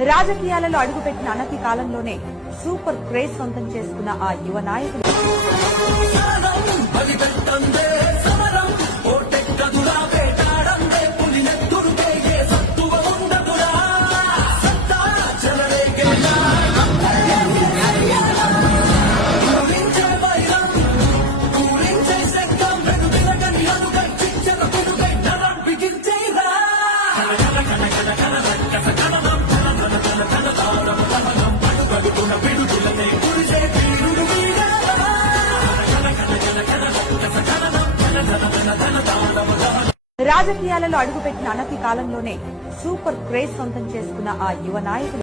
రాజకీయాలలో అడుగుపెట్టిన అనతి కాలంలోనే సూపర్ క్రేజ్ సొంతం చేసుకున్న ఆ యువ నాయకులు రాజకీయాలలో అడుగుపెట్టిన అనతి కాలంలోనే సూపర్ క్రేజ్ సొంతం చేసుకున్న ఆ యువ నాయకులు